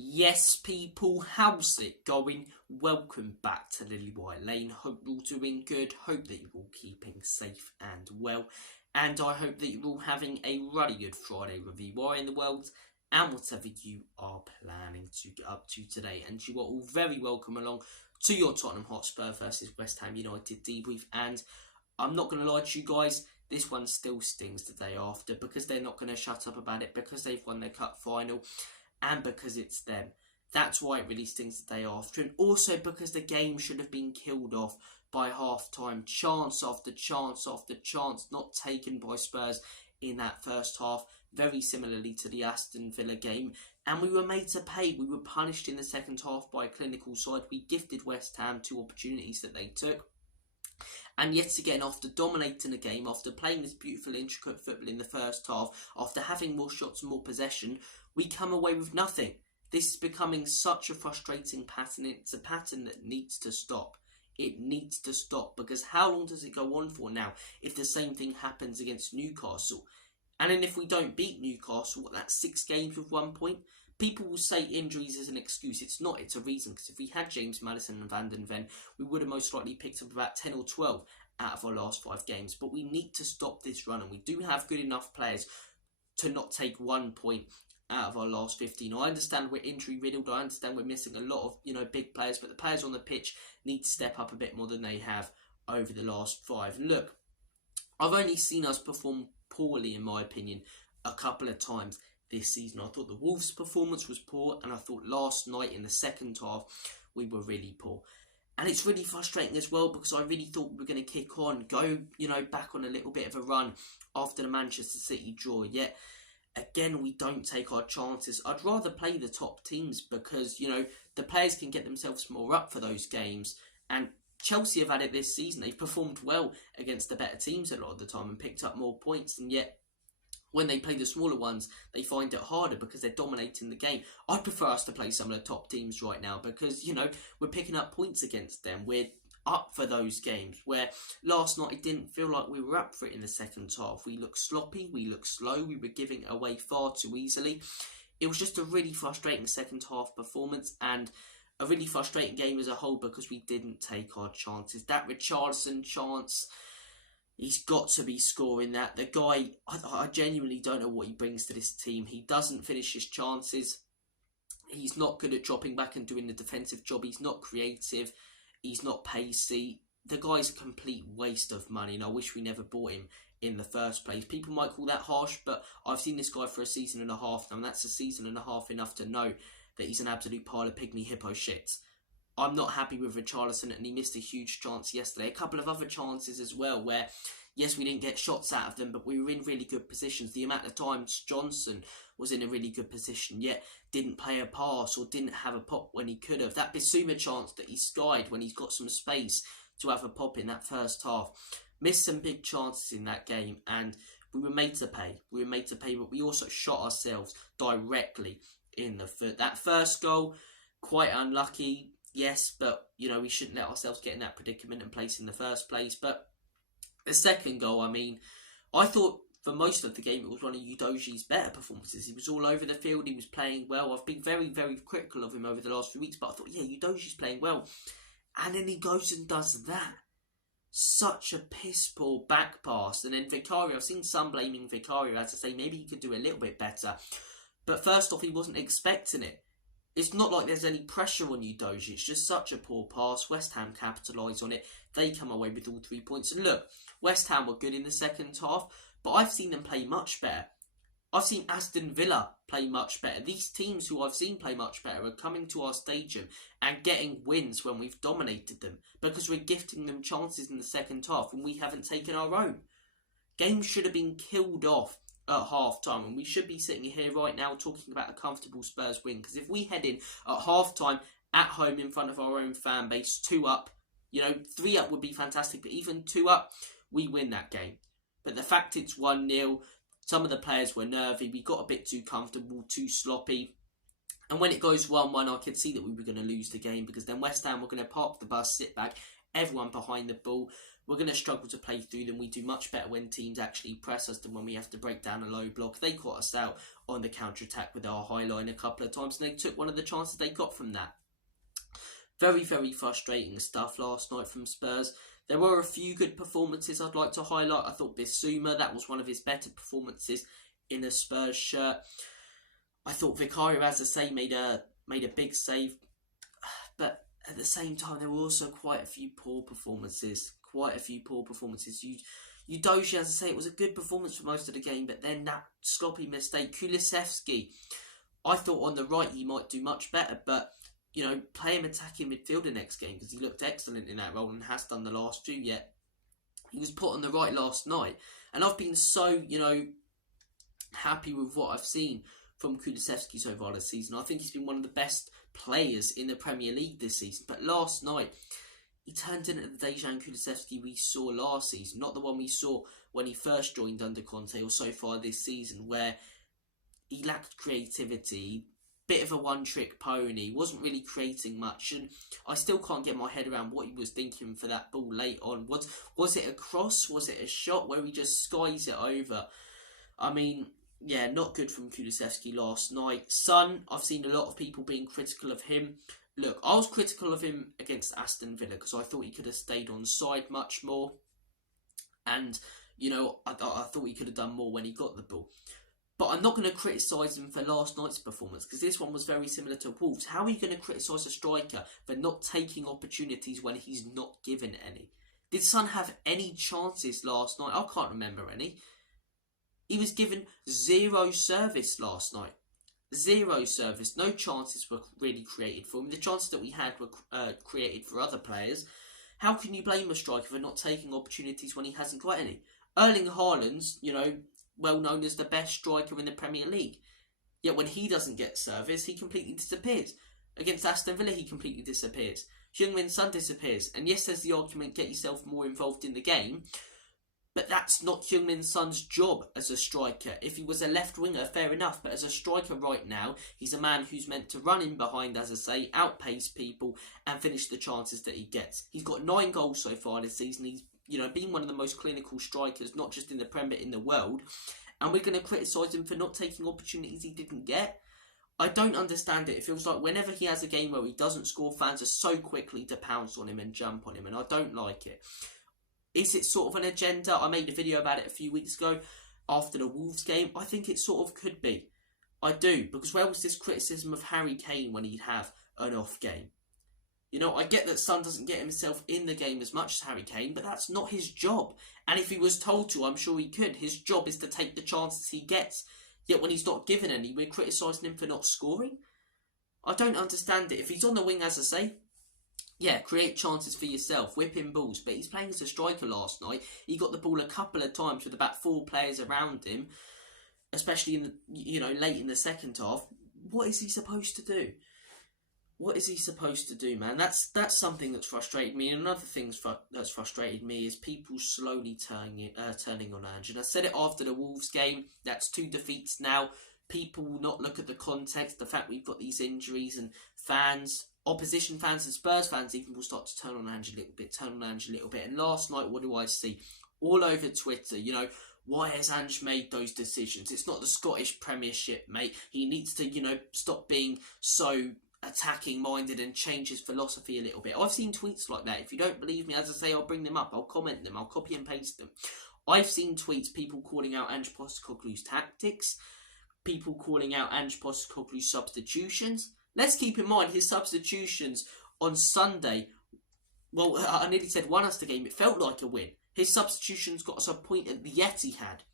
Yes, people, how's it going? Welcome back to Lily White Lane. Hope you're all doing good. Hope that you're all keeping safe and well. And I hope that you're all having a really good Friday wherever you are in the world and whatever you are planning to get up to today. And you are all very welcome along to your Tottenham Hotspur versus West Ham United debrief. And I'm not going to lie to you guys, this one still stings the day after because they're not going to shut up about it, because they've won their cup final. And because it's them. That's why it really stings the day after. And also because the game should have been killed off by half-time. Chance after chance after chance not taken by Spurs in that first half. Very similarly to the Aston Villa game. And we were made to pay. We were punished in the second half by a clinical side. We gifted West Ham 2 opportunities that they took. And yet again, after dominating the game, after playing this beautiful intricate football in the first half, after having more shots and more possession, we come away with nothing. This is becoming such a frustrating pattern. It's a pattern that needs to stop. It needs to stop, because how long does it go on for now if the same thing happens against Newcastle? And then if we don't beat Newcastle, that's 6 games with 1 point. People will say injuries is an excuse. It's not, it's a reason. Because if we had James Maddison and Van den Ven, we would have most likely picked up about 10 or 12 out of our last 5 games. But we need to stop this run, and we do have good enough players to not take 1 point out of our last 15. I understand we're injury riddled. I understand we're missing a lot of big players, but the players on the pitch need to step up a bit more than they have over the last 5. And look, I've only seen us perform poorly, in my opinion, a couple of times this season. I thought the Wolves' performance was poor, and I thought last night in the second half we were really poor. And it's really frustrating as well, because I really thought we were going to kick on, go back on a little bit of a run after the Manchester City draw. Yet again, we don't take our chances. I'd rather play the top teams, because the players can get themselves more up for those games. And Chelsea have had it this season. They've performed well against the better teams a lot of the time and picked up more points, and yet when they play the smaller ones, they find it harder because they're dominating the game. I prefer us to play some of the top teams right now, because, we're picking up points against them. We're up for those games, where last night it didn't feel like we were up for it in the second half. We looked sloppy, we looked slow, we were giving it away far too easily. It was just a really frustrating second half performance, and a really frustrating game as a whole, because we didn't take our chances. That Richarlison chance, he's got to be scoring that. The guy, I genuinely don't know what he brings to this team. He doesn't finish his chances. He's not good at dropping back and doing the defensive job. He's not creative. He's not pacey. The guy's a complete waste of money, and I wish we never bought him in the first place. People might call that harsh, but I've seen this guy for a season and a half now, and that's a season and a half enough to know that he's an absolute pile of pygmy hippo shit. I'm not happy with Richarlison, and he missed a huge chance yesterday. A couple of other chances as well where, yes, we didn't get shots out of them, but we were in really good positions. The amount of times Johnson was in a really good position, yet didn't play a pass or didn't have a pop when he could have. That Bissouma chance that he skied when he's got some space to have a pop in that first half. Missed some big chances in that game, and we were made to pay. We were made to pay, but we also shot ourselves directly in the foot. That first goal, quite unlucky. Yes, but, we shouldn't let ourselves get in that predicament and place in the first place. But the second goal, I thought for most of the game it was one of Udogie's better performances. He was all over the field. He was playing well. I've been very, very critical of him over the last few weeks, but I thought, yeah, Udogie's playing well. And then he goes and does that. Such a piss poor back pass. And then Vicario, I've seen some blaming Vicario as to say maybe he could do a little bit better. But first off, he wasn't expecting it. It's not like there's any pressure on Udogie. It's just such a poor pass. West Ham capitalise on it. They come away with all 3 points. And look, West Ham were good in the second half, but I've seen them play much better. I've seen Aston Villa play much better. These teams who I've seen play much better are coming to our stadium and getting wins when we've dominated them, because we're gifting them chances in the second half when we haven't taken our own. Games should have been killed off at half-time, and we should be sitting here right now talking about a comfortable Spurs win, because if we head in at half-time at home in front of our own fan base, 2 up, 3 up would be fantastic, but even 2 up, we win that game. But the fact it's 1-0, some of the players were nervy, we got a bit too comfortable, too sloppy, and when it goes 1-1, I could see that we were going to lose the game, because then West Ham were going to park the bus, sit back, everyone behind the ball. We're going to struggle to play through them. We do much better when teams actually press us than when we have to break down a low block. They caught us out on the counter-attack with our high line a couple of times, and they took one of the chances they got from that. Very, very frustrating stuff last night from Spurs. There were a few good performances I'd like to highlight. I thought Bissouma, that was one of his better performances in a Spurs shirt. I thought Vicario, as I say, made a big save. But at the same time, there were also quite a few poor performances. Udogie, as I say, it was a good performance for most of the game, but then that sloppy mistake. Kulusevski, I thought on the right he might do much better, but play him attacking midfield the next game because he looked excellent in that role and has done the last few. Yet he was put on the right last night, and I've been so happy with what I've seen from Kulusevski so far this season. I think he's been one of the best players in the Premier League this season. But last night, he turned into the Dejan Kulusevski we saw last season, not the one we saw when he first joined under Conte or so far this season, where he lacked creativity, bit of a one-trick pony, wasn't really creating much, and I still can't get my head around what he was thinking for that ball late on. Was it a cross? Was it a shot where he just skies it over? I mean, yeah, not good from Kulusevski last night. Son, I've seen a lot of people being critical of him. Look, I was critical of him against Aston Villa because I thought he could have stayed on side much more. And, I thought he could have done more when he got the ball. But I'm not going to criticise him for last night's performance because this one was very similar to Wolves. How are you going to criticise a striker for not taking opportunities when he's not given any? Did Son have any chances last night? I can't remember any. He was given zero service last night. Zero service. No chances were really created for him. The chances that we had were created for other players. How can you blame a striker for not taking opportunities when he hasn't got any? Erling Haaland's, well known as the best striker in the Premier League. Yet when he doesn't get service, he completely disappears. Against Aston Villa, he completely disappears. Heung-min Son disappears. And yes, there's the argument, get yourself more involved in the game. But that's not Heung-min Son's job as a striker. If he was a left winger, fair enough. But as a striker right now, he's a man who's meant to run in behind, as I say, outpace people and finish the chances that he gets. He's got 9 goals so far this season. He's been one of the most clinical strikers, not just in the Premier, but in the world. And we're going to criticise him for not taking opportunities he didn't get. I don't understand it. It feels like whenever he has a game where he doesn't score, fans are so quickly to pounce on him and jump on him. And I don't like it. Is it sort of an agenda? I made a video about it a few weeks ago after the Wolves game. I think it sort of could be. I do. Because where was this criticism of Harry Kane when he'd have an off game? I get that Son doesn't get himself in the game as much as Harry Kane, but that's not his job. And if he was told to, I'm sure he could. His job is to take the chances he gets. Yet when he's not given any, we're criticising him for not scoring? I don't understand it. If he's on the wing, as I say, yeah, create chances for yourself, whip in balls. But he's playing as a striker last night. He got the ball a couple of times with about 4 players around him, especially in the, late in the second half. What is he supposed to do? What is he supposed to do, man? That's something that's frustrated me. And another thing that's frustrated me is people slowly turning on Ange. And I said it after the Wolves game. That's 2 defeats now. People will not look at the context, the fact we've got these injuries, and opposition fans and Spurs fans even will start to turn on Ange a little bit. And last night, what do I see? All over Twitter, why has Ange made those decisions? It's not the Scottish Premiership, mate. He needs to, stop being so attacking minded and change his philosophy a little bit. I've seen tweets like that. If you don't believe me, as I say, I'll bring them up. I'll comment them. I'll copy and paste them. I've seen tweets, people calling out Ange Postecoglou's tactics, people calling out Ange Postecoglou's substitutions. Let's keep in mind his substitutions on Sunday. Well, I nearly said won us the game. It felt like a win. His substitutions got us a point at the Etihad.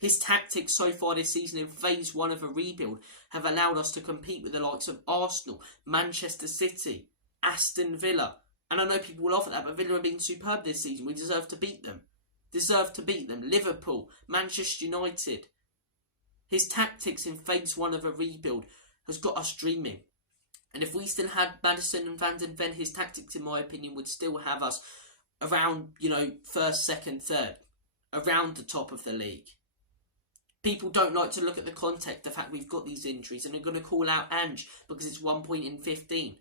His tactics so far this season in phase 1 of a rebuild have allowed us to compete with the likes of Arsenal, Manchester City, Aston Villa. And I know people will laugh at that, but Villa have been superb this season. We deserve to beat them. Liverpool, Manchester United. His tactics in phase 1 of a rebuild has got us dreaming. And if we still had Maddison and Van den Ven, his tactics, in my opinion, would still have us around, first, second, third. Around the top of the league. People don't like to look at the context, the fact we've got these injuries, and are going to call out Ange because it's 1 point in 15.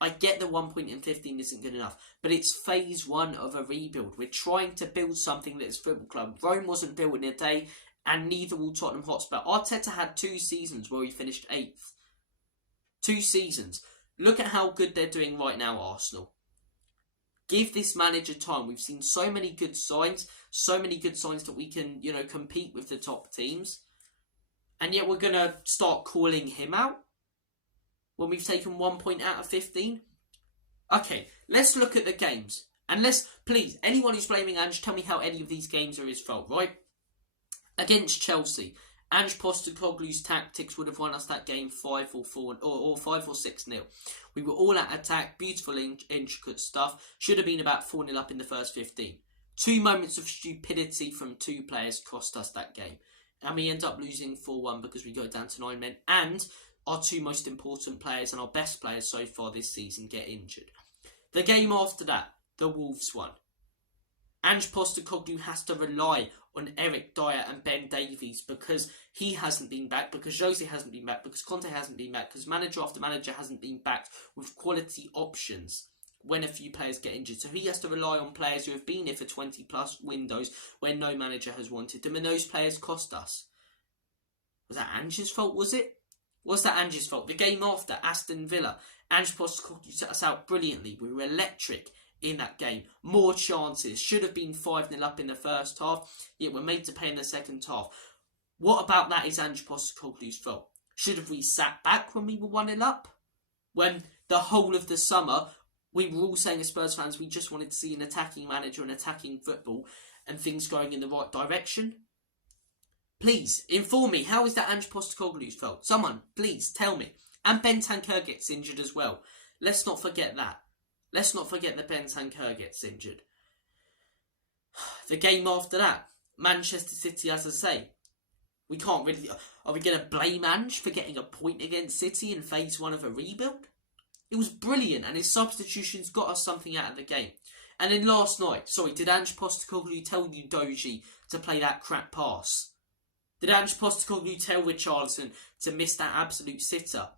I get the 1 point in 15 isn't good enough, but it's phase 1 of a rebuild. We're trying to build something that is football club. Rome wasn't built in a day, and neither will Tottenham Hotspur. Arteta had 2 seasons where he finished 8th. 2 seasons. Look at how good they're doing right now, Arsenal. Give this manager time. We've seen so many good signs that we can, compete with the top teams. And yet we're going to start calling him out when we've taken 1 point out of 15. Okay, let's look at the games. And please, anyone who's blaming Ange, tell me how any of these games are his fault, right? Against Chelsea, Ange Postecoglou's tactics would have won us that game 5 or 4 or 5 or 6-0. We were all at attack, beautiful intricate stuff. Should have been about 4-0 up in the first 15. 2 moments of stupidity from 2 players cost us that game. And we end up losing 4-1 because we go down to 9 men. And our 2 most important players and our best players so far this season get injured. The game after that, the Wolves one. Ange Postecoglou has to rely on Eric Dyer and Ben Davies because he hasn't been back, because Jose hasn't been back, because Conte hasn't been back, because manager after manager hasn't been backed with quality options when a few players get injured. So he has to rely on players who have been here for 20 plus windows when no manager has wanted them, and those players cost us. Was that Ange's fault, was it? Was that Ange's fault? The game after, Aston Villa, Ange Postecoglou set us out brilliantly. We were electric in that game. More chances. Should have been 5-0 up in the first half, yet we're made to pay in the second half. What about that is Ange Postecoglou's fault? Should have we sat back when we were 1-0 up? When the whole of the summer, we were all saying as Spurs fans we just wanted to see an attacking manager and attacking football and things going in the right direction? Please, inform me, how is that Ange Postecoglou's fault? Someone, please, tell me. And Ben Tanker gets injured as well. Let's not forget that. Let's not forget that Ben Tanker gets injured. The game after that, Manchester City, as I say. We can't really... Are we going to blame Ange for getting a point against City in phase 1 of a rebuild? It was brilliant, and his substitutions got us something out of the game. And then last night, did Ange Postecoglou tell you Doji to play that crap pass? Did Ange Postecoglou tell Richarlison to miss that absolute sitter?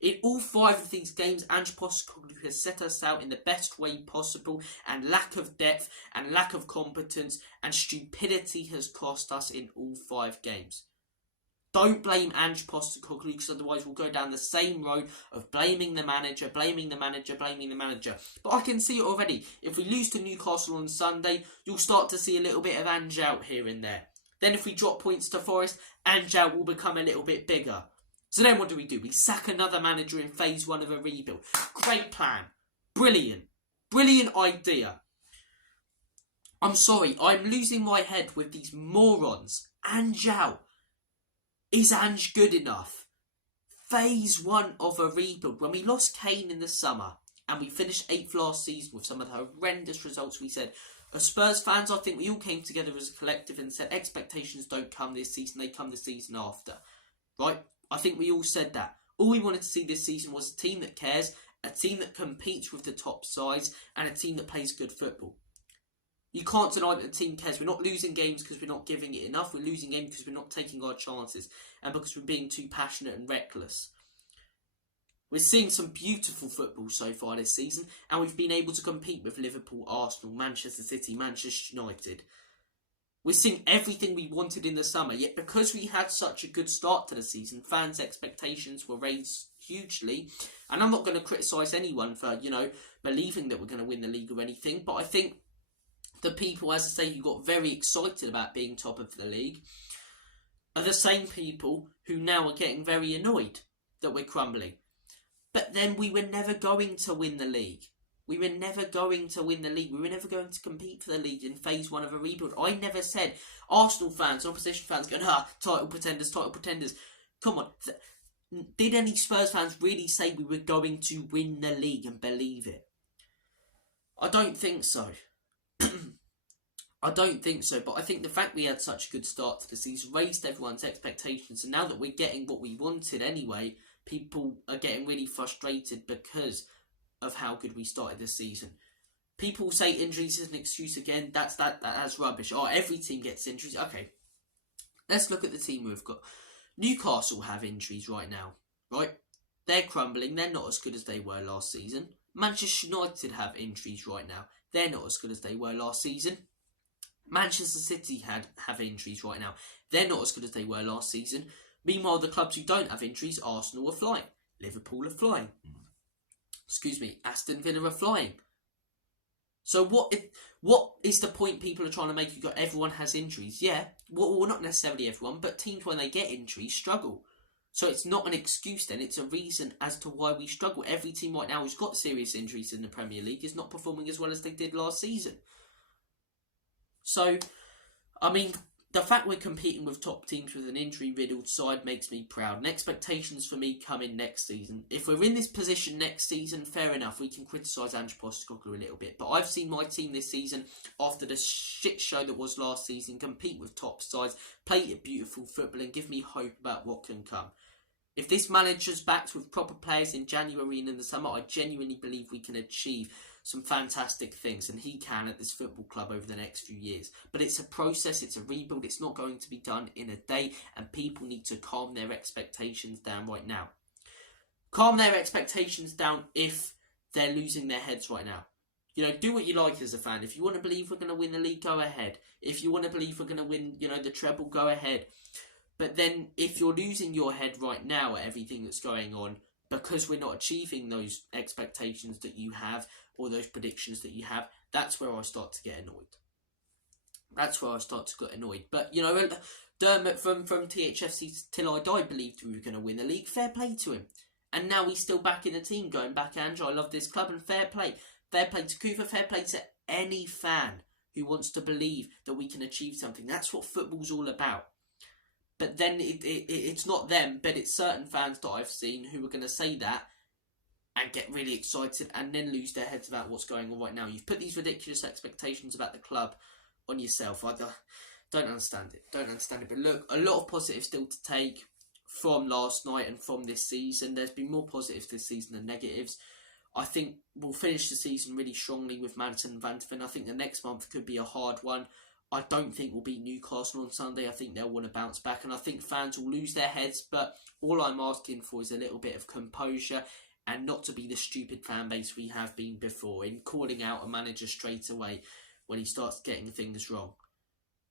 In all 5 of these games, Ange Postecoglou has set us out in the best way possible, and lack of depth and lack of competence and stupidity has cost us in all 5 games. Don't blame Ange Postecoglou, because otherwise we'll go down the same road of blaming the manager. But I can see it already. If we lose to Newcastle on Sunday, you'll start to see a little bit of Ange out here and there. Then if we drop points to Forest, Ange out will become a little bit bigger. So then what do? We sack another manager in phase 1 of a rebuild. Great plan. Brilliant. Brilliant idea. I'm sorry, I'm losing my head with these morons. Ange out. Is Ange good enough? Phase 1 of a rebuild. When we lost Kane in the summer and we finished 8th last season with some of the horrendous results, we said, as Spurs fans, I think we all came together as a collective and said expectations don't come this season, they come the season after. Right? I think we all said that. All we wanted to see this season was a team that cares, a team that competes with the top sides, and a team that plays good football. You can't deny that the team cares. We're not losing games because we're not giving it enough. We're losing games because we're not taking our chances and because we're being too passionate and reckless. We're seeing some beautiful football so far this season, and we've been able to compete with Liverpool, Arsenal, Manchester City, Manchester United. We're seeing everything we wanted in the summer, yet because we had such a good start to the season, fans' expectations were raised hugely. And I'm not going to criticise anyone for, believing that we're going to win the league or anything, but I think the people, as I say, who got very excited about being top of the league are the same people who now are getting very annoyed that we're crumbling. But then we were never going to win the league. We were never going to win the league. We were never going to compete for the league in phase 1 of a rebuild. I never said Arsenal fans, opposition fans going, title pretenders. Come on. Did any Spurs fans really say we were going to win the league and believe it? I don't think so. But I think the fact we had such a good start to the season raised everyone's expectations, and now that we're getting what we wanted anyway, people are getting really frustrated because of how good we started this season. People say injuries is an excuse again. That's rubbish. Every team gets injuries. Okay, let's look at the team we've got. Newcastle have injuries right now, right? They're crumbling. They're not as good as they were last season. Manchester United have injuries right now. They're not as good as they were last season. Manchester City have injuries right now. They're not as good as they were last season. Meanwhile, the clubs who don't have injuries, Arsenal are flying. Liverpool are flying. Aston Villa are flying. So what is the point people are trying to make? You got everyone has injuries. Yeah, well, not necessarily everyone, but teams when they get injuries struggle. So it's not an excuse then, it's a reason as to why we struggle. Every team right now who's got serious injuries in the Premier League is not performing as well as they did last season. So, I mean, the fact we're competing with top teams with an injury-riddled side makes me proud. And expectations for me come in next season. If we're in this position next season, fair enough, we can criticise Ange Postecoglou a little bit. But I've seen my team this season, after the shit show that was last season, compete with top sides, play a beautiful football and give me hope about what can come. If this manager's backed with proper players in January and in the summer, I genuinely believe we can achieve some fantastic things, and he can at this football club over the next few years. But it's a process, it's a rebuild, it's not going to be done in a day, and people need to calm their expectations down right now. Calm their expectations down if they're losing their heads right now. You know, do what you like as a fan. If you want to believe we're going to win the league, go ahead. If you want to believe we're going to win, the treble, go ahead. But then, if you're losing your head right now at everything that's going on, because we're not achieving those expectations that you have, or those predictions that you have, that's where I start to get annoyed. But, Dermot from THFC Till I Die believed we were going to win the league. Fair play to him. And now he's still back in the team, going back, Ange, I love this club, and fair play. Fair play to Cooper, fair play to any fan who wants to believe that we can achieve something. That's what football's all about. But then it's not them, but it's certain fans that I've seen who are going to say that and get really excited and then lose their heads about what's going on right now. You've put these ridiculous expectations about the club on yourself. I don't understand it. But look, a lot of positives still to take from last night and from this season. There's been more positives this season than negatives. I think we'll finish the season really strongly with Maddison and Van de Ven. I think the next month could be a hard one. I don't think we'll beat Newcastle on Sunday. I think they'll want to bounce back, and I think fans will lose their heads, but all I'm asking for is a little bit of composure and not to be the stupid fan base we have been before in calling out a manager straight away when he starts getting things wrong.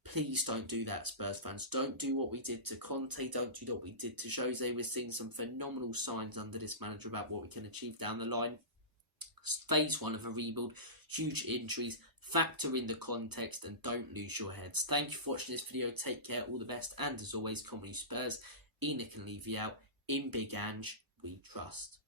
Please don't do that, Spurs fans. Don't do what we did to Conte. Don't do what we did to Jose. We're seeing some phenomenal signs under this manager about what we can achieve down the line. Phase 1 of a rebuild, huge injuries, factor in the context and don't lose your heads. Thank you for watching this video. Take care, all the best, and as always, Comedy Spurs, Enoch and Levy out. In Big Ange, we trust.